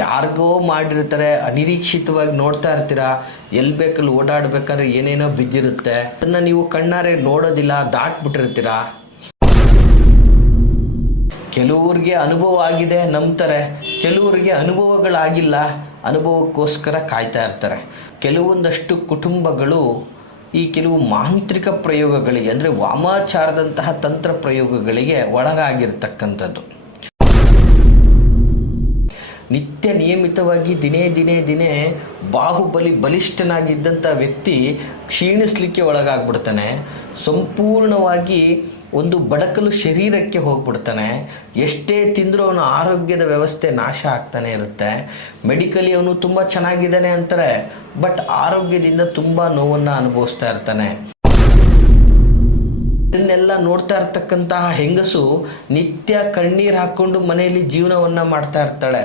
ಯಾರಿಗೋ ಮಾಡಿರ್ತಾರೆ, ಅನಿರೀಕ್ಷಿತವಾಗಿ ನೋಡ್ತಾ ಇರ್ತೀರಾ, ಎಲ್ಲಿ ಬೇಕಲ್ಲಿ ಓಡಾಡ್ಬೇಕಾದ್ರೆ ಏನೇನೋ ಬಿದ್ದಿರುತ್ತೆ, ಅದನ್ನ ನೀವು ಕಣ್ಣಾರೆ ನೋಡೋದಿಲ್ಲ, ದಾಟ್ಬಿಟ್ಟಿರ್ತೀರಾ. ಕೆಲವ್ರಿಗೆ ಅನುಭವ ಆಗಿದೆ ನಂಬ್ತಾರೆ, ಕೆಲವ್ರಿಗೆ ಅನುಭವಗಳಾಗಿಲ್ಲ, ಅನುಭವಕ್ಕೋಸ್ಕರ ಕಾಯ್ತಾ ಇರ್ತಾರೆ. ಕೆಲವೊಂದಷ್ಟು ಕುಟುಂಬಗಳು ಈ ಕೆಲವು ಮಾಂತ್ರಿಕ ಪ್ರಯೋಗಗಳಿಗೆ ಅಂದರೆ ವಾಮಾಚಾರದಂತಹ ತಂತ್ರ ಪ್ರಯೋಗಗಳಿಗೆ ಒಳಗಾಗಿರ್ತಕ್ಕಂಥದ್ದು. ನಿತ್ಯ ನಿಯಮಿತವಾಗಿ ದಿನೇ ಬಾಹುಬಲಿ ಬಲಿಷ್ಠನಾಗಿದ್ದಂಥ ವ್ಯಕ್ತಿ ಕ್ಷೀಣಿಸ್ಲಿಕ್ಕೆ ಒಳಗಾಗ್ಬಿಡ್ತಾನೆ. ಸಂಪೂರ್ಣವಾಗಿ ಒಂದು ಬಡಕಲು ಶರೀರಕ್ಕೆ ಹೋಗ್ಬಿಡ್ತಾನೆ. ಎಷ್ಟೇ ತಿಂದರೂ ಅವನ ಆರೋಗ್ಯದ ವ್ಯವಸ್ಥೆ ನಾಶ ಆಗ್ತಾನೆ ಇರುತ್ತೆ. ಮೆಡಿಕಲಿ ಅವನು ತುಂಬ ಚೆನ್ನಾಗಿದ್ದಾನೆ ಅಂತಾರೆ, ಬಟ್ ಆರೋಗ್ಯದಿಂದ ತುಂಬ ನೋವನ್ನು ಅನುಭವಿಸ್ತಾ ಇರ್ತಾನೆ. ಇದನ್ನೆಲ್ಲ ನೋಡ್ತಾ ಇರ್ತಕ್ಕಂತಹ ಹೆಂಗಸು ನಿತ್ಯ ಕಣ್ಣೀರು ಹಾಕ್ಕೊಂಡು ಮನೆಯಲ್ಲಿ ಜೀವನವನ್ನು ಮಾಡ್ತಾ ಇರ್ತಾಳೆ.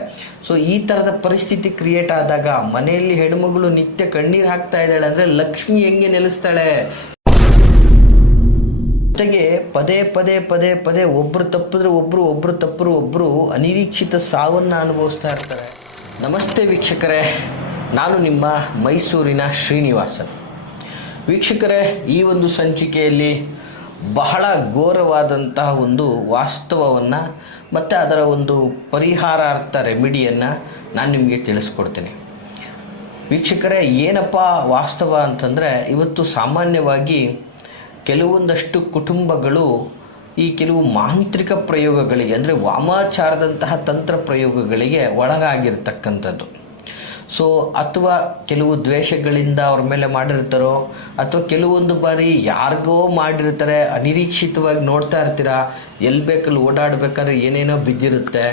ಸೊ ಈ ಥರದ ಪರಿಸ್ಥಿತಿ ಕ್ರಿಯೇಟ್ ಆದಾಗ ಮನೆಯಲ್ಲಿ ಹೆಣ್ಮಗಳು ನಿತ್ಯ ಕಣ್ಣೀರು ಹಾಕ್ತಾ ಇದ್ದಾಳೆ ಅಂದರೆ ಲಕ್ಷ್ಮಿ ಹೆಂಗೆ ನೆಲೆಸ್ತಾಳೆ? ಜೊತೆಗೆ ಪದೇ ಒಬ್ಬರು ತಪ್ಪಿದ್ರೆ ಒಬ್ಬರು ಅನಿರೀಕ್ಷಿತ ಸಾವನ್ನು ಅನುಭವಿಸ್ತಾ ಇರ್ತಾರೆ. ನಮಸ್ತೆ ವೀಕ್ಷಕರೇ, ನಾನು ನಿಮ್ಮ ಮೈಸೂರಿನ ಶ್ರೀನಿವಾಸನ್. ವೀಕ್ಷಕರೇ, ಈ ಒಂದು ಸಂಚಿಕೆಯಲ್ಲಿ ಬಹಳ ಘೋರವಾದಂತಹ ಒಂದು ವಾಸ್ತವವನ್ನು ಮತ್ತು ಅದರ ಒಂದು ಪರಿಹಾರಾರ್ಥ ರೆಮಿಡಿಯನ್ನು ನಾನು ನಿಮಗೆ ತಿಳಿಸ್ಕೊಡ್ತೀನಿ. ವೀಕ್ಷಕರೇ, ಏನಪ್ಪ ವಾಸ್ತವ ಅಂತಂದರೆ, ಇವತ್ತು ಸಾಮಾನ್ಯವಾಗಿ ಕೆಲವೊಂದಷ್ಟು ಕುಟುಂಬಗಳು ಈ ಕೆಲವು ಮಾಂತ್ರಿಕ ಪ್ರಯೋಗಗಳಿಗೆ ಅಂದರೆ ವಾಮಾಚಾರದಂತಹ ತಂತ್ರ ಪ್ರಯೋಗಗಳಿಗೆ ಒಳಗಾಗಿರ್ತಕ್ಕಂಥದ್ದು. ಸೊ ಅಥವಾ ಕೆಲವು ದ್ವೇಷಗಳಿಂದ ಅವ್ರ ಮೇಲೆ ಮಾಡಿರ್ತಾರೋ, ಅಥವಾ ಕೆಲವೊಂದು ಬಾರಿ ಯಾರಿಗೋ ಮಾಡಿರ್ತಾರೆ, ಅನಿರೀಕ್ಷಿತವಾಗಿ ನೋಡ್ತಾ ಇರ್ತೀರಾ, ಎಲ್ಲಿ ಬೇಕಲ್ಲಿ ಓಡಾಡಬೇಕಾದ್ರೆ ಏನೇನೋ ಬಿದ್ದಿರುತ್ತೆ.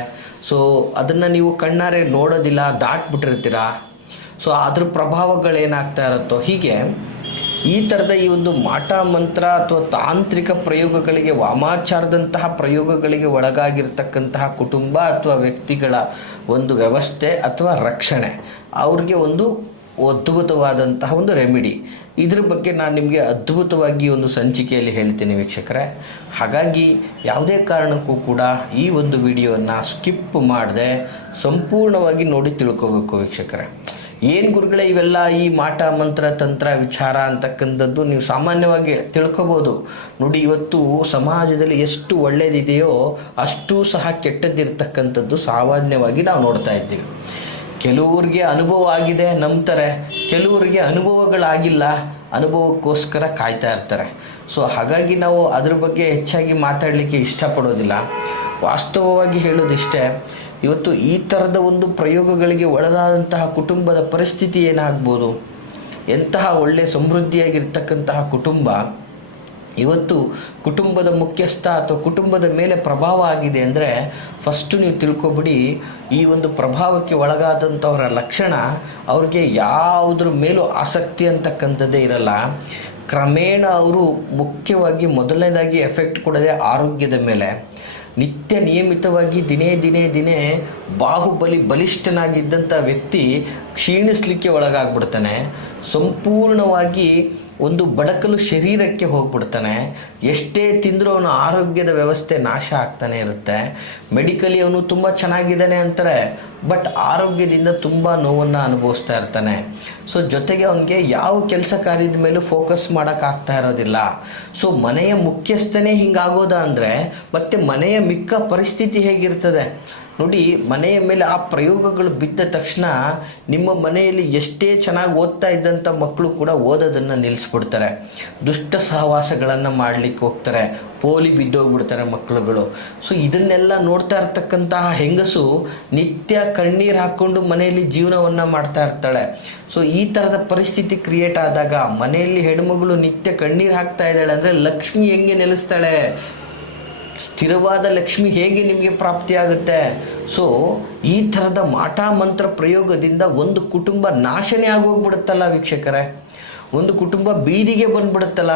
ಸೊ ಅದನ್ನು ನೀವು ಕಣ್ಣಾರೆ ನೋಡೋದಿಲ್ಲ, ದಾಟ್ಬಿಟ್ಟಿರ್ತೀರಾ. ಸೊ ಅದ್ರ ಪ್ರಭಾವಗಳೇನಾಗ್ತಾ ಇರುತ್ತೋ, ಹೀಗೆ ಈ ಥರದ ಈ ಒಂದು ಮಾಟ ಮಂತ್ರ ಅಥವಾ ತಾಂತ್ರಿಕ ಪ್ರಯೋಗಗಳಿಗೆ, ವಾಮಾಚಾರದಂತಹ ಪ್ರಯೋಗಗಳಿಗೆ ಒಳಗಾಗಿರ್ತಕ್ಕಂತಹ ಕುಟುಂಬ ಅಥವಾ ವ್ಯಕ್ತಿಗಳ ಒಂದು ವ್ಯವಸ್ಥೆ ಅಥವಾ ರಕ್ಷಣೆ, ಅವ್ರಿಗೆ ಒಂದು ಅದ್ಭುತವಾದಂತಹ ಒಂದು ರೆಮಿಡಿ. ಇದ್ರ ಬಗ್ಗೆ ನಾನು ನಿಮಗೆ ಅದ್ಭುತವಾಗಿ ಒಂದು ಸಂಚಿಕೆಯಲ್ಲಿ ಹೇಳ್ತೀನಿ ವೀಕ್ಷಕರೇ. ಹಾಗಾಗಿ ಯಾವುದೇ ಕಾರಣಕ್ಕೂ ಕೂಡ ಈ ಒಂದು ವಿಡಿಯೋವನ್ನು ಸ್ಕಿಪ್ ಮಾಡದೆ ಸಂಪೂರ್ಣವಾಗಿ ನೋಡಿ ತಿಳ್ಕೋಬೇಕು ವೀಕ್ಷಕರೇ. ಏನು ಗುರುಗಳೇ ಇವೆಲ್ಲ ಈ ಮಾಟ ಮಂತ್ರ ತಂತ್ರ ವಿಚಾರ ಅಂತಕ್ಕಂಥದ್ದು ನೀವು ಸಾಮಾನ್ಯವಾಗಿ ತಿಳ್ಕೊಬೋದು. ನೋಡಿ, ಇವತ್ತು ಸಮಾಜದಲ್ಲಿ ಎಷ್ಟು ಒಳ್ಳೆಯದಿದೆಯೋ ಅಷ್ಟೂ ಸಹ ಕೆಟ್ಟದ್ದಿರ್ತಕ್ಕಂಥದ್ದು ಸಾಮಾನ್ಯವಾಗಿ ನಾವು ನೋಡ್ತಾ ಇದ್ದೀವಿ. ಕೆಲವ್ರಿಗೆ ಅನುಭವ ಆಗಿದೆ ನಂಬ್ತಾರೆ, ಕೆಲವರಿಗೆ ಅನುಭವಗಳಾಗಿಲ್ಲ, ಅನುಭವಕ್ಕೋಸ್ಕರ ಕಾಯ್ತಾ ಇರ್ತಾರೆ. ಸೊ ಹಾಗಾಗಿ ನಾವು ಅದ್ರ ಬಗ್ಗೆ ಹೆಚ್ಚಾಗಿ ಮಾತಾಡಲಿಕ್ಕೆ ಇಷ್ಟಪಡೋದಿಲ್ಲ. ವಾಸ್ತವವಾಗಿ ಹೇಳೋದಿಷ್ಟೇ, ಇವತ್ತು ಈ ಥರದ ಒಂದು ಪ್ರಯೋಗಗಳಿಗೆ ಒಳಗಾದಂತಹ ಕುಟುಂಬದ ಪರಿಸ್ಥಿತಿ ಏನಾಗ್ಬೋದು? ಎಂತಹ ಒಳ್ಳೆಯ ಸಮೃದ್ಧಿಯಾಗಿರ್ತಕ್ಕಂತಹ ಕುಟುಂಬ ಇವತ್ತು ಕುಟುಂಬದ ಮುಖ್ಯಸ್ಥ ಅಥವಾ ಕುಟುಂಬದ ಮೇಲೆ ಪ್ರಭಾವ ಆಗಿದೆ ಅಂದರೆ, ಫಸ್ಟು ನೀವು ತಿಳ್ಕೊಬಿಡಿ, ಈ ಒಂದು ಪ್ರಭಾವಕ್ಕೆ ಒಳಗಾದಂಥವರ ಲಕ್ಷಣ ಅವ್ರಿಗೆ ಯಾವುದ್ರ ಮೇಲೂ ಆಸಕ್ತಿ ಅಂತಕ್ಕಂಥದ್ದೇ ಇರಲ್ಲ. ಕ್ರಮೇಣ ಅವರು ಮುಖ್ಯವಾಗಿ ಮೊದಲನೇದಾಗಿ ಎಫೆಕ್ಟ್ ಕೊಡೋದೇ ಆರೋಗ್ಯದ ಮೇಲೆ. ನಿತ್ಯ ನಿಯಮಿತವಾಗಿ ದಿನೇ ಬಾಹುಬಲಿ ಬಲಿಷ್ಠನಾಗಿದ್ದಂಥ ವ್ಯಕ್ತಿ ಕ್ಷೀಣಿಸ್ಲಿಕ್ಕೆ ಒಳಗಾಗ್ಬಿಡ್ತಾನೆ. ಸಂಪೂರ್ಣವಾಗಿ ಒಂದು ಬಡಕಲು ಶರೀರಕ್ಕೆ ಹೋಗ್ಬಿಡ್ತಾನೆ. ಎಷ್ಟೇ ತಿಂದರೂ ಅವನ ಆರೋಗ್ಯದ ವ್ಯವಸ್ಥೆ ನಾಶ ಆಗ್ತಾನೆ ಇರುತ್ತೆ. ಮೆಡಿಕಲಿ ಅವನು ತುಂಬ ಚೆನ್ನಾಗಿದ್ದಾನೆ ಅಂತಾರೆ, ಬಟ್ ಆರೋಗ್ಯದಿಂದ ತುಂಬ ನೋವನ್ನು ಅನುಭವಿಸ್ತಾ ಇರ್ತಾನೆ. ಸೊ ಜೊತೆಗೆ ಅವನಿಗೆ ಯಾವ ಕೆಲಸ ಕಾರ್ಯದ ಮೇಲೂ ಫೋಕಸ್ ಮಾಡೋಕ್ಕಾಗ್ತಾ ಇರೋದಿಲ್ಲ. ಸೊ ಮನೆಯ ಮುಖ್ಯಸ್ಥನೇ ಹಿಂಗಾಗೋದ ಅಂದರೆ ಮತ್ತೆ ಮನೆಯ ಮಿಕ್ಕ ಪರಿಸ್ಥಿತಿ ಹೇಗಿರ್ತದೆ ನೋಡಿ. ಮನೆಯ ಮೇಲೆ ಆ ಪ್ರಯೋಗಗಳು ಬಿದ್ದ ತಕ್ಷಣ ನಿಮ್ಮ ಮನೆಯಲ್ಲಿ ಎಷ್ಟೇ ಚೆನ್ನಾಗಿ ಓದ್ತಾ ಇದ್ದಂಥ ಮಕ್ಕಳು ಕೂಡ ಓದೋದನ್ನು ನಿಲ್ಲಿಸ್ಬಿಡ್ತಾರೆ, ದುಷ್ಟ ಸಹವಾಸಗಳನ್ನು ಮಾಡಲಿಕ್ಕೆ ಹೋಗ್ತಾರೆ, ಪೋಲಿ ಬಿದ್ದೋಗ್ಬಿಡ್ತಾರೆ ಮಕ್ಕಳುಗಳು. ಸೊ ಇದನ್ನೆಲ್ಲ ನೋಡ್ತಾ ಇರ್ತಕ್ಕಂತಹ ಹೆಂಗಸು ನಿತ್ಯ ಕಣ್ಣೀರು ಹಾಕ್ಕೊಂಡು ಮನೆಯಲ್ಲಿ ಜೀವನವನ್ನು ಮಾಡ್ತಾ ಇರ್ತಾಳೆ. ಸೊ ಈ ಥರದ ಪರಿಸ್ಥಿತಿ ಕ್ರಿಯೇಟ್ ಆದಾಗ ಮನೆಯಲ್ಲಿ ಹೆಣ್ಮಗಳು ನಿತ್ಯ ಕಣ್ಣೀರು ಹಾಕ್ತಾ ಇದ್ದಾಳೆ ಅಂದರೆ ಲಕ್ಷ್ಮಿ ಹೆಂಗೆ ನೆಲೆಸ್ತಾಳೆ? ಸ್ಥಿರವಾದ ಲಕ್ಷ್ಮಿ ಹೇಗೆ ನಿಮಗೆ ಪ್ರಾಪ್ತಿಯಾಗುತ್ತೆ? ಸೊ ಈ ಥರದ ಮಾಟ ಮಂತ್ರ ಪ್ರಯೋಗದಿಂದ ಒಂದು ಕುಟುಂಬ ನಾಶನೇ ಆಗೋಗ್ಬಿಡುತ್ತಲ್ಲ ವೀಕ್ಷಕರೇ, ಒಂದು ಕುಟುಂಬ ಬೀದಿಗೆ ಬಂದ್ಬಿಡುತ್ತಲ್ಲ.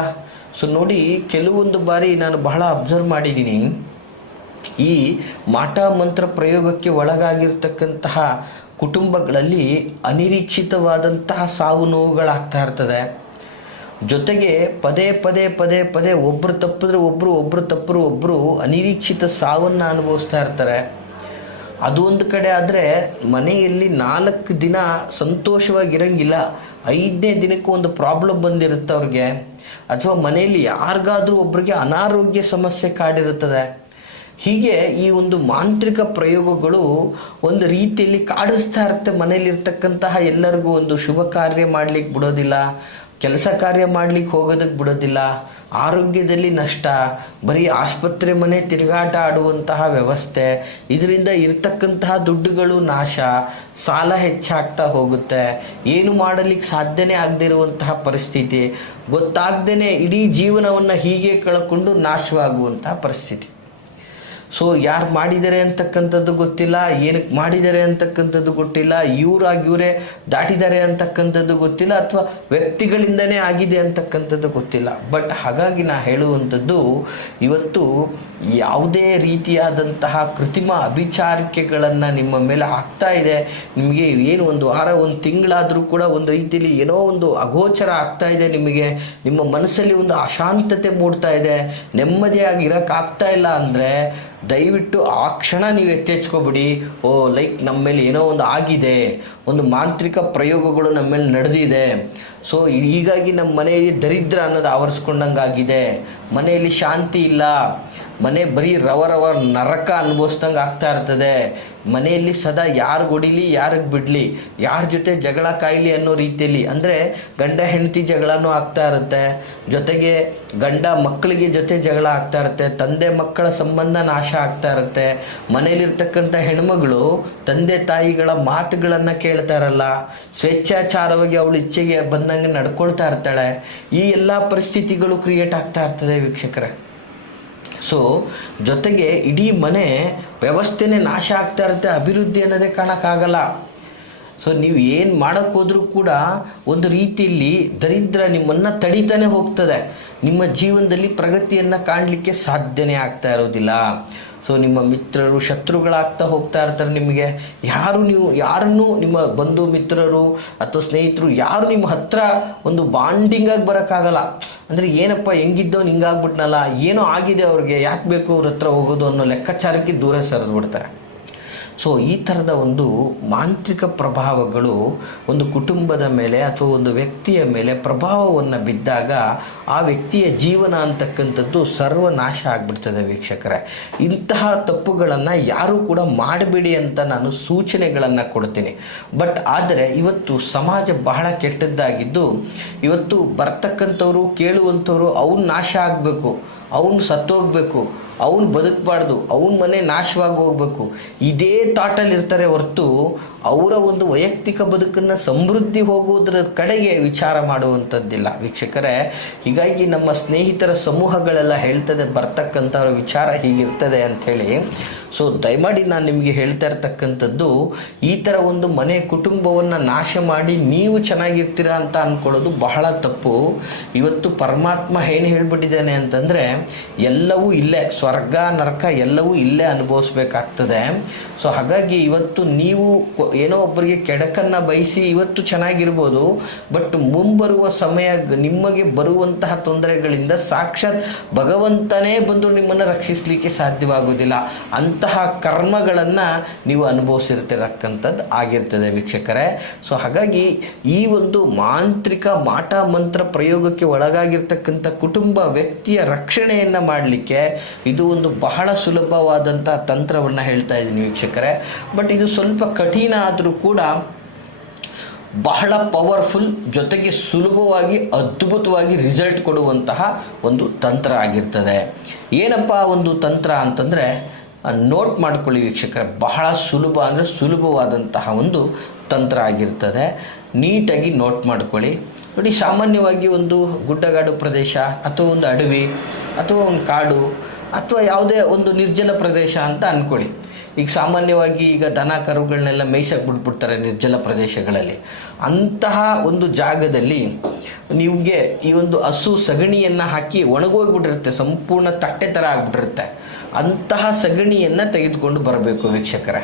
ಸೊ ನೋಡಿ, ಕೆಲವೊಂದು ಬಾರಿ ನಾನು ಬಹಳ ಅಬ್ಸರ್ವ್ ಮಾಡಿದ್ದೀನಿ, ಈ ಮಾಟ ಮಂತ್ರ ಪ್ರಯೋಗಕ್ಕೆ ಒಳಗಾಗಿರ್ತಕ್ಕಂತಹ ಕುಟುಂಬಗಳಲ್ಲಿ ಅನಿರೀಕ್ಷಿತವಾದಂತಹ ಸಾವು ನೋವುಗಳಾಗ್ತಾ ಇರ್ತದೆ. ಜೊತೆಗೆ ಪದೇ ಒಬ್ಬರು ತಪ್ಪಿದ್ರೆ ಒಬ್ಬರು ಅನಿರೀಕ್ಷಿತ ಸಾವನ್ನು ಅನುಭವಿಸ್ತಾ ಇರ್ತಾರೆ. ಅದು ಒಂದು ಕಡೆ ಆದರೆ ಮನೆಯಲ್ಲಿ 4 ದಿನ ಸಂತೋಷವಾಗಿರಂಗಿಲ್ಲ. 5ನೇ ದಿನಕ್ಕೆ ಒಂದು ಪ್ರಾಬ್ಲಮ್ ಬಂದಿರುತ್ತೆ ಅವ್ರಿಗೆ, ಅಥವಾ ಮನೆಯಲ್ಲಿ ಯಾರಿಗಾದ್ರೂ ಒಬ್ಬರಿಗೆ ಅನಾರೋಗ್ಯ ಸಮಸ್ಯೆ ಕಾಡಿರುತ್ತದೆ. ಹೀಗೆ ಈ ಒಂದು ಮಾಂತ್ರಿಕ ಪ್ರಯೋಗಗಳು ಒಂದು ರೀತಿಯಲ್ಲಿ ಕಾಡಿಸ್ತಾ ಇರುತ್ತೆ. ಮನೆಯಲ್ಲಿರ್ತಕ್ಕಂತಹ ಎಲ್ಲರಿಗೂ ಒಂದು ಶುಭ ಕಾರ್ಯ ಮಾಡಲಿಕ್ಕೆ ಬಿಡೋದಿಲ್ಲ, ಕೆಲಸ ಕಾರ್ಯ ಮಾಡಲಿಕ್ಕೆ ಹೋಗೋದಕ್ಕೆ ಬಿಡೋದಿಲ್ಲ, ಆರೋಗ್ಯದಲ್ಲಿ ನಷ್ಟ, ಬರೀ ಆಸ್ಪತ್ರೆ ಮನೆ ತಿರುಗಾಟ ಆಡುವಂತಹ ವ್ಯವಸ್ಥೆ, ಇದರಿಂದ ಇರ್ತಕ್ಕಂತಹ ದುಡ್ಡುಗಳು ನಾಶ, ಸಾಲ ಹೆಚ್ಚಾಗ್ತಾ ಹೋಗುತ್ತೆ, ಏನು ಮಾಡಲಿಕ್ಕೆ ಸಾಧ್ಯನೇ ಆಗದೇ ಇರುವಂತಹ ಪರಿಸ್ಥಿತಿ, ಗೊತ್ತಾಗ್ದೇ ಇಡೀ ಜೀವನವನ್ನು ಹೀಗೆ ಕಳ್ಕೊಂಡು ನಾಶವಾಗುವಂತಹ ಪರಿಸ್ಥಿತಿ. ಸೊ ಯಾರು ಮಾಡಿದ್ದಾರೆ ಅಂತಕ್ಕಂಥದ್ದು ಗೊತ್ತಿಲ್ಲ, ಏನಕ್ಕೆ ಮಾಡಿದ್ದಾರೆ ಅಂತಕ್ಕಂಥದ್ದು ಗೊತ್ತಿಲ್ಲ, ಇವರೇ ದಾಟಿದ್ದಾರೆ ಅಂತಕ್ಕಂಥದ್ದು ಗೊತ್ತಿಲ್ಲ, ಅಥವಾ ವ್ಯಕ್ತಿಗಳಿಂದನೇ ಆಗಿದೆ ಅಂತಕ್ಕಂಥದ್ದು ಗೊತ್ತಿಲ್ಲ. ಬಟ್ ಹಾಗಾಗಿ ನಾ ಹೇಳುವಂಥದ್ದು, ಇವತ್ತು ಯಾವುದೇ ರೀತಿಯಾದಂತಹ ಕೃತ್ರಿಮ ಅಭಿಚಾರಿಕೆಗಳನ್ನು ನಿಮ್ಮ ಮೇಲೆ ಆಗ್ತಾ ಇದೆ, ನಿಮಗೆ ಏನು ಒಂದು ವಾರ ಒಂದು ತಿಂಗಳಾದರೂ ಕೂಡ ಒಂದು ರೀತಿಯಲ್ಲಿ ಏನೋ ಒಂದು ಅಗೋಚರ ಆಗ್ತಾ ಇದೆ, ನಿಮಗೆ ನಿಮ್ಮ ಮನಸ್ಸಲ್ಲಿ ಒಂದು ಅಶಾಂತತೆ ಮೂಡ್ತಾ ಇದೆ, ನೆಮ್ಮದಿಯಾಗಿ ಇರೋಕ್ಕಾಗ್ತಾ ಇಲ್ಲ ಅಂದರೆ ದಯವಿಟ್ಟು ಆ ಕ್ಷಣ ನೀವು ಎಚ್ಚೆಚ್ಕೊಬಿಡಿ. ಲೈಕ್ ನಮ್ಮ ಮೇಲೆ ಏನೋ ಒಂದು ಆಗಿದೆ, ಒಂದು ಮಾಂತ್ರಿಕ ಪ್ರಯೋಗಗಳು ನಮ್ಮ ಮೇಲೆ ನಡೆದಿದೆ. ಸೊ ಹೀಗಾಗಿ ನಮ್ಮ ಮನೆಯಲ್ಲಿ ದರಿದ್ರ ಅನ್ನೋದು ಆವರಿಸ್ಕೊಂಡಂಗೆ ಆಗಿದೆ, ಮನೆಯಲ್ಲಿ ಶಾಂತಿ ಇಲ್ಲ, ಮನೆ ಬರೀ ರವ ನರಕ ಅನುಭವಿಸ್ದಂಗೆ ಆಗ್ತಾ ಇರ್ತದೆ, ಮನೆಯಲ್ಲಿ ಸದಾ ಯಾರು ಹೊಡಿಲಿ ಯಾರಿಗೆ ಬಿಡಲಿ, ಯಾರ ಜೊತೆ ಜಗಳ ಕಾಯಲಿ ಅನ್ನೋ ರೀತಿಯಲ್ಲಿ, ಅಂದರೆ ಗಂಡ ಹೆಂಡತಿ ಜಗಳನೂ ಆಗ್ತಾ ಇರುತ್ತೆ, ಜೊತೆಗೆ ಗಂಡ ಮಕ್ಕಳಿಗೆ ಜೊತೆ ಜಗಳ ಆಗ್ತಾ ಇರುತ್ತೆ, ತಂದೆ ಮಕ್ಕಳ ಸಂಬಂಧ ನಾಶ ಆಗ್ತಾ ಇರುತ್ತೆ, ಮನೆಯಲ್ಲಿರ್ತಕ್ಕಂಥ ಹೆಣ್ಮಗಳು ತಂದೆ ತಾಯಿಗಳ ಮಾತುಗಳನ್ನು ಕೇಳ್ತಾ ಇರಲ್ಲ, ಸ್ವೇಚ್ಛಾಚಾರವಾಗಿ ಅವಳು ಇಚ್ಛೆಗೆ ಬಂದಂಗೆ ನಡ್ಕೊಳ್ತಾ ಇರ್ತಾಳೆ. ಈ ಎಲ್ಲ ಪರಿಸ್ಥಿತಿಗಳು ಕ್ರಿಯೇಟ್ ಆಗ್ತಾ ಇರ್ತದೆ ವೀಕ್ಷಕರೇ. ಸೊ ಜೊತೆಗೆ ಇಡೀ ಮನೆ ವ್ಯವಸ್ಥೆನೇ ನಾಶ ಆಗ್ತಾ ಇರುತ್ತೆ, ಅಭಿವೃದ್ಧಿ ಅನ್ನೋದೇ ಕಾಣೋಕ್ಕಾಗಲ್ಲ. ಸೊ ನೀವು ಏನು ಮಾಡೋಕ್ಕೆ ಹೋದರೂ ಕೂಡ ಒಂದು ರೀತಿಯಲ್ಲಿ ದರಿದ್ರ ನಿಮ್ಮನ್ನು ತಡೀತಾನೆ ಹೋಗ್ತದೆ, ನಿಮ್ಮ ಜೀವನದಲ್ಲಿ ಪ್ರಗತಿಯನ್ನು ಕಾಣಲಿಕ್ಕೆ ಸಾಧ್ಯನೇ ಆಗ್ತಾ ಇರೋದಿಲ್ಲ. ಸೊ ನಿಮ್ಮ ಮಿತ್ರರು ಶತ್ರುಗಳಾಗ್ತಾ ಹೋಗ್ತಾ ಇರ್ತಾರೆ. ನಿಮಗೆ ಯಾರನ್ನೂ ನಿಮ್ಮ ಬಂಧು ಮಿತ್ರರು ಅಥವಾ ಸ್ನೇಹಿತರು ಯಾರು ನಿಮ್ಮ ಹತ್ರ ಒಂದು ಬಾಂಡಿಂಗಾಗಿ ಬರೋಕ್ಕಾಗಲ್ಲ. ಅಂದರೆ ಏನಪ್ಪ ಹೆಂಗಿದ್ದವನು ಹಿಂಗಾಗ್ಬಿಟ್ನಲ್ಲ, ಏನೋ ಆಗಿದೆ ಅವ್ರಿಗೆ, ಯಾಕೆ ಬೇಕು ಅವ್ರ ಹತ್ರ ಹೋಗೋದು ಅನ್ನೋ ಲೆಕ್ಕಾಚಾರಕ್ಕೆ ದೂರ ಸರಿದು ಬಿಡ್ತಾರೆ. ಸೊ ಈ ಥರದ ಒಂದು ಮಾಂತ್ರಿಕ ಪ್ರಭಾವಗಳು ಒಂದು ಕುಟುಂಬದ ಮೇಲೆ ಅಥವಾ ಒಂದು ವ್ಯಕ್ತಿಯ ಮೇಲೆ ಪ್ರಭಾವವನ್ನು ಬಿದ್ದಾಗ ಆ ವ್ಯಕ್ತಿಯ ಜೀವನ ಅಂತಕ್ಕಂಥದ್ದು ಸರ್ವನಾಶ ಆಗಿಬಿಡ್ತದೆ ವೀಕ್ಷಕರೇ. ಇಂತಹ ತಪ್ಪುಗಳನ್ನು ಯಾರೂ ಕೂಡ ಮಾಡಬೇಡಿ ಅಂತ ನಾನು ಸೂಚನೆಗಳನ್ನು ಕೊಡ್ತೀನಿ. ಬಟ್ ಆದರೆ ಇವತ್ತು ಸಮಾಜ ಬಹಳ ಕೆಟ್ಟದ್ದಾಗಿದ್ದು, ಇವತ್ತು ಬರ್ತಕ್ಕಂಥವ್ರು ಕೇಳುವಂಥವ್ರು ಅವ್ನು ನಾಶ ಆಗಬೇಕು, ಅವನು ಸತ್ತೋಗ್ಬೇಕು, ಅವನು ಬದುಕಬಾರ್ದು, ಅವನ ಮನೆ ನಾಶವಾಗಿ ಹೋಗ್ಬೇಕು, ಇದೇ ಥಾಟಲ್ಲಿ ಇರ್ತಾರೆ ಹೊರತು ಅವರ ಒಂದು ವೈಯಕ್ತಿಕ ಬದುಕನ್ನು ಸಮೃದ್ಧಿ ಹೋಗುವುದರ ಕಡೆಗೆ ವಿಚಾರ ಮಾಡುವಂಥದ್ದಿಲ್ಲ ವೀಕ್ಷಕರೇ. ಹೀಗಾಗಿ ನಮ್ಮ ಸ್ನೇಹಿತರ ಸಮೂಹಗಳೆಲ್ಲ ಹೇಳ್ತದೆ ಬರ್ತಕ್ಕಂಥವ್ರ ವಿಚಾರ ಹೀಗಿರ್ತದೆ ಅಂಥೇಳಿ. ಸೊ ದಯಮಾಡಿ ನಾನು ನಿಮಗೆ ಹೇಳ್ತಾ ಇರ್ತಕ್ಕಂಥದ್ದು, ಈ ಥರ ಒಂದು ಮನೆ ಕುಟುಂಬವನ್ನು ನಾಶ ಮಾಡಿ ನೀವು ಚೆನ್ನಾಗಿರ್ತೀರ ಅಂತ ಅಂದ್ಕೊಳ್ಳೋದು ಬಹಳ ತಪ್ಪು. ಇವತ್ತು ಪರಮಾತ್ಮ ಏನು ಹೇಳ್ಬಿಟ್ಟಿದ್ದಾನೆ ಅಂತಂದರೆ, ಎಲ್ಲವೂ ಇಲ್ಲೇ, ಸ್ವರ್ಗ ನರಕ ಎಲ್ಲವೂ ಇಲ್ಲೇ ಅನುಭವಿಸ್ಬೇಕಾಗ್ತದೆ. ಸೊ ಹಾಗಾಗಿ ಇವತ್ತು ನೀವು ಏನೋ ಒಬ್ಬರಿಗೆ ಕೆಡಕನ್ನು ಬಯಸಿ ಇವತ್ತು ಚೆನ್ನಾಗಿರ್ಬೋದು, ಬಟ್ ಮುಂಬರುವ ಸಮಯ ನಿಮಗೆ ಬರುವಂತಹ ತೊಂದರೆಗಳಿಂದ ಸಾಕ್ಷಾತ್ ಭಗವಂತನೇ ಬಂದು ನಿಮ್ಮನ್ನು ರಕ್ಷಿಸಲಿಕ್ಕೆ ಸಾಧ್ಯವಾಗೋದಿಲ್ಲ. ಅಂತಹ ಕರ್ಮಗಳನ್ನು ನೀವು ಅನುಭವಿಸಿರ್ತಿರತಕ್ಕಂಥದ್ದು ಆಗಿರ್ತದೆ ವೀಕ್ಷಕರೇ. ಸೊ ಹಾಗಾಗಿ ಈ ಒಂದು ಮಾಂತ್ರಿಕ ಮಾಟ ಮಂತ್ರ ಪ್ರಯೋಗಕ್ಕೆ ಒಳಗಾಗಿರ್ತಕ್ಕಂಥ ಕುಟುಂಬ ವ್ಯಕ್ತಿಯ ರಕ್ಷಣೆಯನ್ನು ಮಾಡಲಿಕ್ಕೆ ಇದು ಒಂದು ಬಹಳ ಸುಲಭವಾದಂಥ ತಂತ್ರವನ್ನು ಹೇಳ್ತಾ ಇದ್ದೀನಿ ವೀಕ್ಷಕರೇ. ಬಟ್ ಇದು ಸ್ವಲ್ಪ ಕಠಿಣ ಆದರೂ ಕೂಡ ಬಹಳ ಪವರ್ಫುಲ್, ಜೊತೆಗೆ ಸುಲಭವಾಗಿ ಅದ್ಭುತವಾಗಿ ರಿಸಲ್ಟ್ ಕೊಡುವಂತಹ ಒಂದು ತಂತ್ರ ಆಗಿರ್ತದೆ. ಏನಪ್ಪ ಒಂದು ತಂತ್ರ ಅಂತಂದರೆ, ನೋಟ್ ಮಾಡ್ಕೊಳ್ಳಿ ವೀಕ್ಷಕರೇ, ಬಹಳ ಸುಲಭ ಅಂದರೆ ಸುಲಭವಾದಂತಹ ಒಂದು ತಂತ್ರ ಆಗಿರ್ತದೆ. ನೀಟಾಗಿ ನೋಟ್ ಮಾಡ್ಕೊಳ್ಳಿ. ನೋಡಿ, ಸಾಮಾನ್ಯವಾಗಿ ಒಂದು ಗುಡ್ಡಗಾಡು ಪ್ರದೇಶ ಅಥವಾ ಒಂದು ಅಡವಿ ಅಥವಾ ಒಂದು ಕಾಡು ಅಥವಾ ಯಾವುದೇ ಒಂದು ನಿರ್ಜಲ ಪ್ರದೇಶ ಅಂತ ಅಂದ್ಕೊಳ್ಳಿ. ಈಗ ಸಾಮಾನ್ಯವಾಗಿ ಈಗ ದನ ಕರುಗಳನ್ನೆಲ್ಲ ಮೇಯ್ಸಕ್ಕೆ ಬಿಟ್ಬಿಡ್ತಾರೆ ನಿರ್ಜಲ ಪ್ರದೇಶಗಳಲ್ಲಿ. ಅಂತಹ ಒಂದು ಜಾಗದಲ್ಲಿ ನಿಮಗೆ ಈ ಒಂದು ಹಸು ಸಗಣಿಯನ್ನು ಹಾಕಿ ಒಣಗೋಗ್ಬಿಟ್ಟಿರುತ್ತೆ, ಸಂಪೂರ್ಣ ತಟ್ಟೆ ಥರ ಆಗಿಬಿಟ್ಟಿರುತ್ತೆ. ಅಂತಹ ಸಗಣಿಯನ್ನು ತೆಗೆದುಕೊಂಡು ಬರಬೇಕು ವೀಕ್ಷಕರೇ.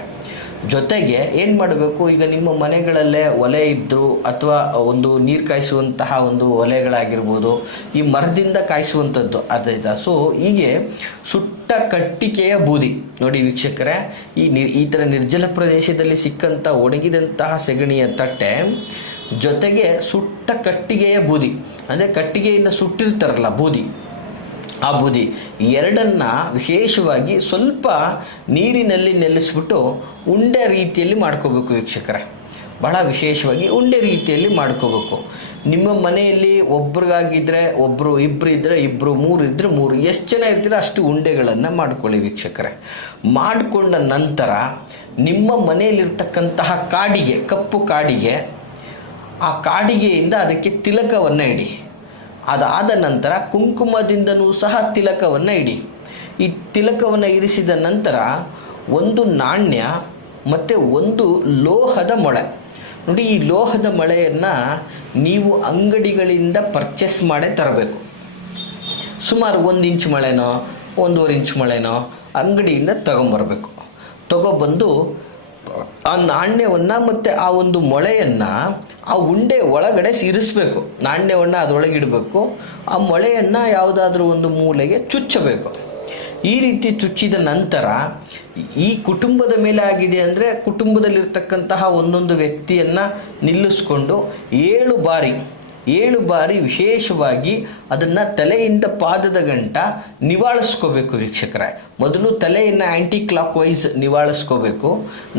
ಜೊತೆಗೆ ಏನು ಮಾಡಬೇಕು, ಈಗ ನಿಮ್ಮ ಮನೆಗಳಲ್ಲೇ ಒಲೆ ಇದ್ದರು ಅಥವಾ ಒಂದು ನೀರು ಕಾಯಿಸುವಂತಹ ಒಂದು ಒಲೆಗಳಾಗಿರ್ಬೋದು, ಈ ಮರದಿಂದ ಕಾಯಿಸುವಂಥದ್ದು ಅದಾಯ್ತಾ. ಸೊ ಹೀಗೆ ಸುಟ್ಟ ಕಟ್ಟಿಗೆಯ ಬೂದಿ ನೋಡಿ ವೀಕ್ಷಕರೇ, ಈ ಥರ ನಿರ್ಜಲ ಪ್ರದೇಶದಲ್ಲಿ ಸಿಕ್ಕಂಥ ಒಣಗಿದಂತಹ ಸೆಗಣಿಯ ತಟ್ಟೆ ಜೊತೆಗೆ ಸುಟ್ಟ ಕಟ್ಟಿಗೆಯ ಬೂದಿ, ಅಂದರೆ ಕಟ್ಟಿಗೆಯಿಂದ ಸುಟ್ಟಿರ್ತಾರಲ್ಲ ಬೂದಿ, ಆ ಬೂದಿ ಎರಡನ್ನು ವಿಶೇಷವಾಗಿ ಸ್ವಲ್ಪ ನೀರಿನಲ್ಲಿ ನೆಲೆಸ್ಬಿಟ್ಟು ಉಂಡೆ ರೀತಿಯಲ್ಲಿ ಮಾಡ್ಕೋಬೇಕು ವೀಕ್ಷಕರೇ. ಭಾಳ ವಿಶೇಷವಾಗಿ ಉಂಡೆ ರೀತಿಯಲ್ಲಿ ಮಾಡ್ಕೋಬೇಕು. ನಿಮ್ಮ ಮನೆಯಲ್ಲಿ ಒಬ್ರಿಗಾಗಿದ್ದರೆ ಒಬ್ಬರು, ಇಬ್ಬರು ಇದ್ದರೆ ಇಬ್ಬರು, ಮೂರು ಇದ್ದರೆ ಮೂರು, ಎಷ್ಟು ಜನ ಇರ್ತೀರೋ ಅಷ್ಟು ಉಂಡೆಗಳನ್ನು ಮಾಡ್ಕೊಳ್ಳಿ ವೀಕ್ಷಕರೇ. ಮಾಡಿಕೊಂಡ ನಂತರ ನಿಮ್ಮ ಮನೆಯಲ್ಲಿರ್ತಕ್ಕಂತಹ ಕಾಡಿಗೆ, ಕಪ್ಪು ಕಾಡಿಗೆ, ಆ ಕಾಡಿಗೆಯಿಂದ ಅದಕ್ಕೆ ತಿಲಕವನ್ನು ಇಡಿ. ಅದಾದ ನಂತರ ಕುಂಕುಮದಿಂದನೂ ಸಹ ತಿಲಕವನ್ನು ಇಡಿ. ಈ ತಿಲಕವನ್ನು ಇರಿಸಿದ ನಂತರ ಒಂದು ನಾಣ್ಯ ಮತ್ತು ಒಂದು ಲೋಹದ ಮೊಳೆ ನೋಡಿ, ಈ ಲೋಹದ ಮೊಳೆಯನ್ನು ನೀವು ಅಂಗಡಿಗಳಿಂದ ಪರ್ಚೇಸ್ ಮಾಡೇ ತರಬೇಕು. ಸುಮಾರು 1 ಇಂಚ್ ಮೊಳೆನೋ 1.5 ಇಂಚ್ ಮೊಳೆನೋ ಅಂಗಡಿಯಿಂದ ತಗೊಂಬರಬೇಕು. ತಗೊಬಂದು ಆ ನಾಣ್ಯವನ್ನು ಮತ್ತು ಆ ಒಂದು ಮೊಳೆಯನ್ನು ಆ ಉಂಡೆ ಒಳಗಡೆ ಇರಿಸ್ಬೇಕು. ನಾಣ್ಯವನ್ನು ಅದರೊಳಗಿಡಬೇಕು. ಆ ಮೊಳೆಯನ್ನು ಯಾವುದಾದ್ರೂ ಒಂದು ಮೂಲೆಗೆ ಚುಚ್ಚಬೇಕು. ಈ ರೀತಿ ಚುಚ್ಚಿದ ನಂತರ ಈ ಕುಟುಂಬದ ಮೇಲೆ ಆಗಿದೆ ಅಂದರೆ ಕುಟುಂಬದಲ್ಲಿರ್ತಕ್ಕಂತಹ ಒಂದೊಂದು ವ್ಯಕ್ತಿಯನ್ನು ನಿಲ್ಲಿಸ್ಕೊಂಡು 7 ಬಾರಿ ವಿಶೇಷವಾಗಿ ಅದನ್ನು ತಲೆಯಿಂದ ಪಾದದ ಗಂಟ ನಿವಾಳಿಸ್ಕೋಬೇಕು ವೀಕ್ಷಕರೇ. ಮೊದಲು ತಲೆಯನ್ನು ಆ್ಯಂಟಿ ಕ್ಲಾಕ್ ವೈಸ್ ನಿವಾಳಿಸ್ಕೋಬೇಕು.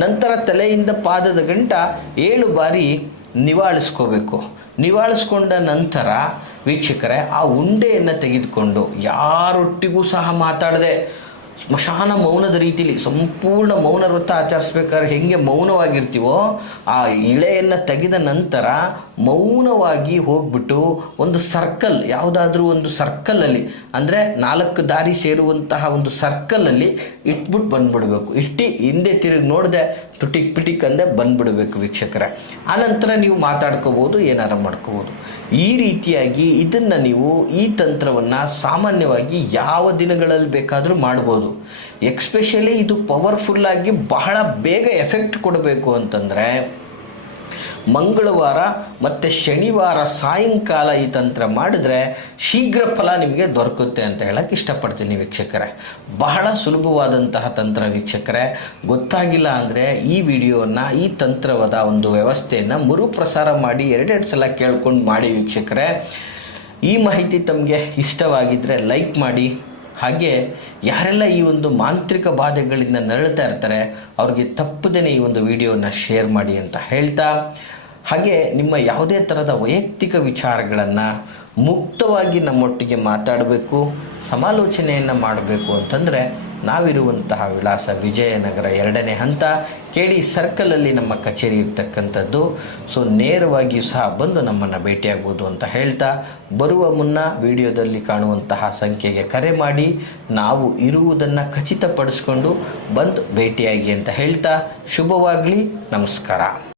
ನಂತರ ತಲೆಯಿಂದ ಪಾದದ ಗಂಟ 7 ಬಾರಿ ನಿವಾಳಿಸ್ಕೋಬೇಕು. ನಿವಾಳಿಸ್ಕೊಂಡ ನಂತರ ವೀಕ್ಷಕರೇ ಆ ಉಂಡೆಯನ್ನು ತೆಗೆದುಕೊಂಡು ಯಾರೊಟ್ಟಿಗೂ ಸಹ ಮಾತಾಡದೆ ಸ್ಮಶಾನ ಮೌನದ ರೀತಿಯಲ್ಲಿ ಸಂಪೂರ್ಣ ಮೌನ ವ್ರತ ಆಚರಿಸ್ಬೇಕಾದ್ರೆ ಹೆಂಗೆ ಮೌನವಾಗಿರ್ತೀವೋ ಆ ಇಳೆಯನ್ನು ತೆಗೆದ ನಂತರ ಮೌನವಾಗಿ ಹೋಗ್ಬಿಟ್ಟು ಒಂದು ಸರ್ಕಲ್, ಯಾವುದಾದ್ರೂ ಒಂದು ಸರ್ಕಲಲ್ಲಿ, ಅಂದರೆ 4 ದಾರಿ ಸೇರುವಂತಹ ಒಂದು ಸರ್ಕಲಲ್ಲಿ ಇಟ್ಬಿಟ್ಟು ಬಂದುಬಿಡಬೇಕು. ಹಿಂದೆ ತಿರುಗಿ ನೋಡದೆ ತುಟಿಕ್ ಪಿಟಿಕ್ ಅಂದೆ ಬಂದುಬಿಡಬೇಕು ವೀಕ್ಷಕರೇ. ಆನಂತರ ನೀವು ಮಾತಾಡ್ಕೋಬೋದು, ಏನಾರ ಮಾಡ್ಕೋಬೋದು. ಈ ರೀತಿಯಾಗಿ ಇದನ್ನು ನೀವು, ಈ ತಂತ್ರವನ್ನು ಸಾಮಾನ್ಯವಾಗಿ ಯಾವ ದಿನಗಳಲ್ಲಿ ಬೇಕಾದರೂ ಮಾಡ್ಬೋದು. ಎಕ್ಸ್ಪೆಷಲಿ ಇದು ಪವರ್ಫುಲ್ಲಾಗಿ ಬಹಳ ಬೇಗ ಎಫೆಕ್ಟ್ ಕೊಡಬೇಕು ಅಂತಂದರೆ ಮಂಗಳವಾರ ಮತ್ತು ಶನಿವಾರ ಸಾಯಂಕಾಲ ಈ ತಂತ್ರ ಮಾಡಿದ್ರೆ ಶೀಘ್ರ ಫಲ ನಿಮಗೆ ದೊರಕುತ್ತೆ ಅಂತ ಹೇಳಕ್ಕೆ ಇಷ್ಟಪಡ್ತೀನಿ ವೀಕ್ಷಕರೇ. ಬಹಳ ಸುಲಭವಾದಂತಹ ತಂತ್ರ ವೀಕ್ಷಕರೇ. ಗೊತ್ತಾಗಿಲ್ಲ ಅಂದರೆ ಈ ವಿಡಿಯೋವನ್ನು, ಈ ತಂತ್ರವಾದ ಒಂದು ವ್ಯವಸ್ಥೆಯನ್ನು ಮರುಪ್ರಸಾರ ಮಾಡಿ 2 ಸಲ ಕೇಳ್ಕೊಂಡು ಮಾಡಿ ವೀಕ್ಷಕರೇ. ಈ ಮಾಹಿತಿ ತಮಗೆ ಇಷ್ಟವಾಗಿದ್ದರೆ ಲೈಕ್ ಮಾಡಿ. ಹಾಗೆ ಯಾರೆಲ್ಲ ಈ ಒಂದು ಮಾಂತ್ರಿಕ ಬಾಧೆಗಳಿಂದ ನರಳ್ತಾ ಇರ್ತಾರೆ ಅವ್ರಿಗೆ ತಪ್ಪದೇ ಈ ಒಂದು ವಿಡಿಯೋನ ಶೇರ್ ಮಾಡಿ ಅಂತ ಹೇಳ್ತಾ, ಹಾಗೆ ನಿಮ್ಮ ಯಾವುದೇ ಥರದ ವೈಯಕ್ತಿಕ ವಿಚಾರಗಳನ್ನು ಮುಕ್ತವಾಗಿ ನಮ್ಮೊಟ್ಟಿಗೆ ಮಾತಾಡಬೇಕು, ಸಮಾಲೋಚನೆಯನ್ನು ಮಾಡಬೇಕು ಅಂತಂದರೆ ನಾವಿರುವಂತಹ ವಿಳಾಸ ವಿಜಯನಗರ 2ನೇ ಹಂತ KD ಸರ್ಕಲಲ್ಲಿ ನಮ್ಮ ಕಚೇರಿ ಇರ್ತಕ್ಕಂಥದ್ದು. ಸೊ ನೇರವಾಗಿಯೂ ಸಹ ಬಂದು ನಮ್ಮನ್ನು ಭೇಟಿಯಾಗ್ಬೋದು ಅಂತ ಹೇಳ್ತಾ, ಬರುವ ಮುನ್ನ ವಿಡಿಯೋದಲ್ಲಿ ಕಾಣುವಂತಹ ಸಂಖ್ಯೆಗೆ ಕರೆ ಮಾಡಿ ನಾವು ಇರುವುದನ್ನು ಖಚಿತಪಡಿಸ್ಕೊಂಡು ಬಂದು ಭೇಟಿಯಾಗಿ ಅಂತ ಹೇಳ್ತಾ, ಶುಭವಾಗಲಿ. ನಮಸ್ಕಾರ.